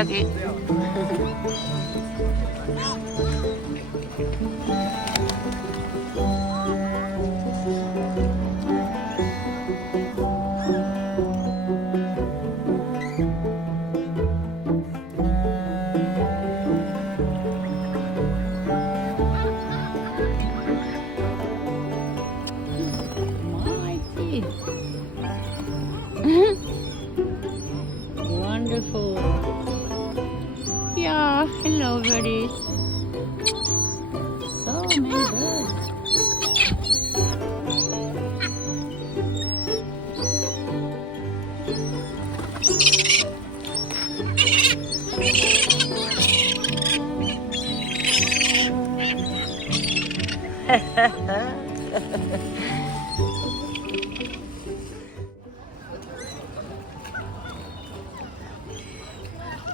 doggy. Mighty. Wonderful. Yeah, hello birdies. So many birds.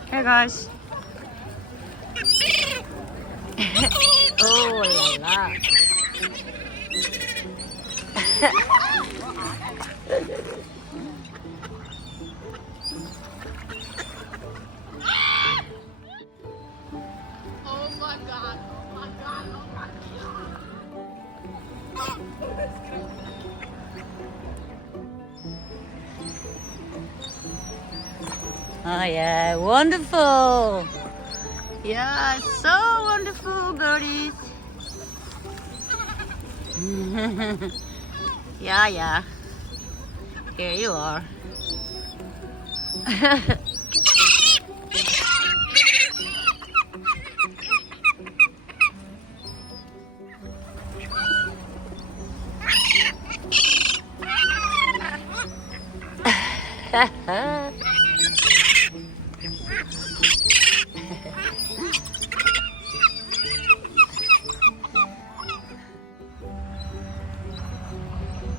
Hey guys. Oh la la. Oh my god, oh my god, oh my Oh yeah, wonderful. Yeah, it's so wonderful, birdies. Yeah, yeah. Here you are.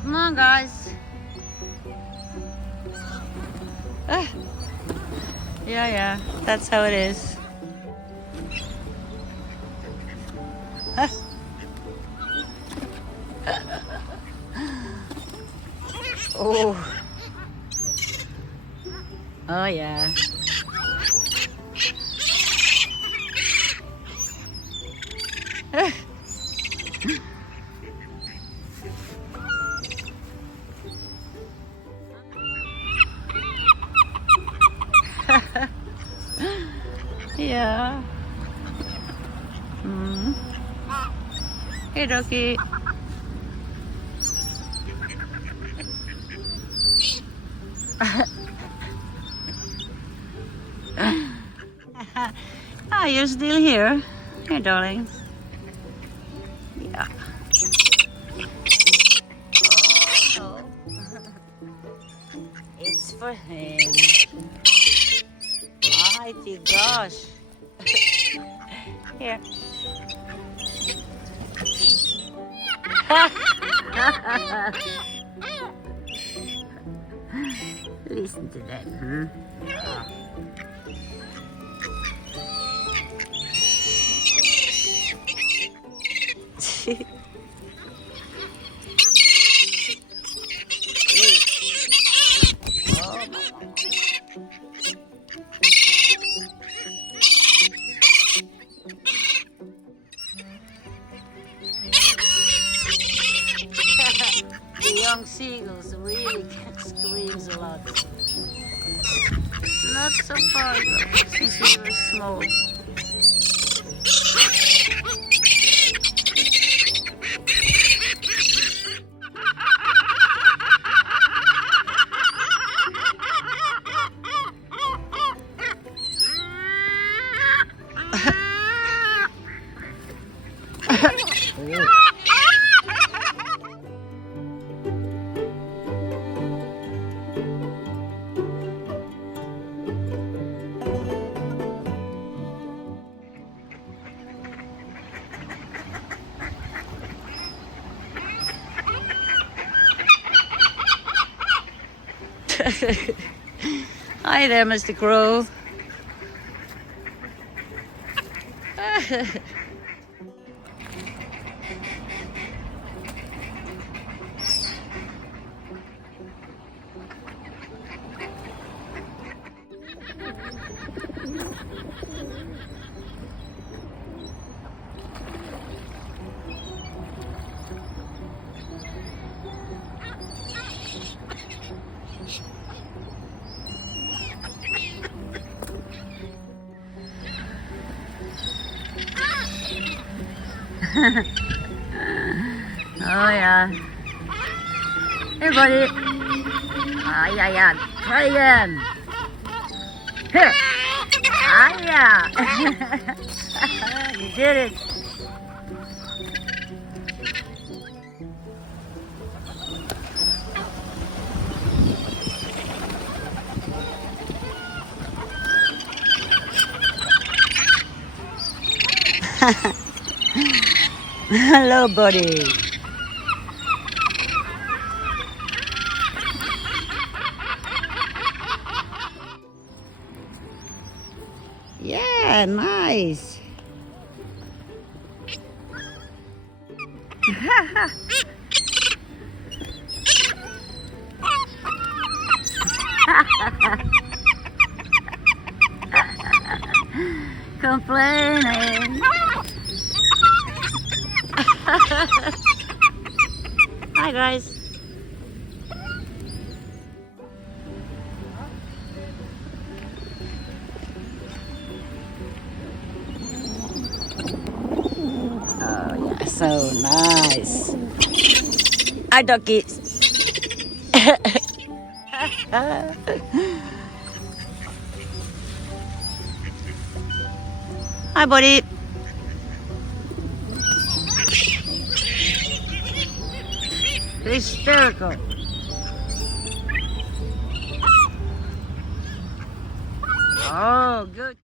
Come on, guys. Yeah, yeah, that's how it is. Oh. Oh, yeah. Yeah. Hey, doggy. Ah, you're still here. Hey, darling. Yeah. Oh, no. It's for him. Mighty gosh. Here. Listen to that, huh? The young seagulls really screams a lot. Not so far though, since he was small. Hi there, Mr. Crow. Oh yeah. Hey buddy. Ah yeah. Try again. Here. Ah yeah. You did it. Hello, buddy. Yeah, nice. Complaining. Hi guys. Oh yeah, so nice. Hi duckies. Hi buddy. Hysterical. Oh, good.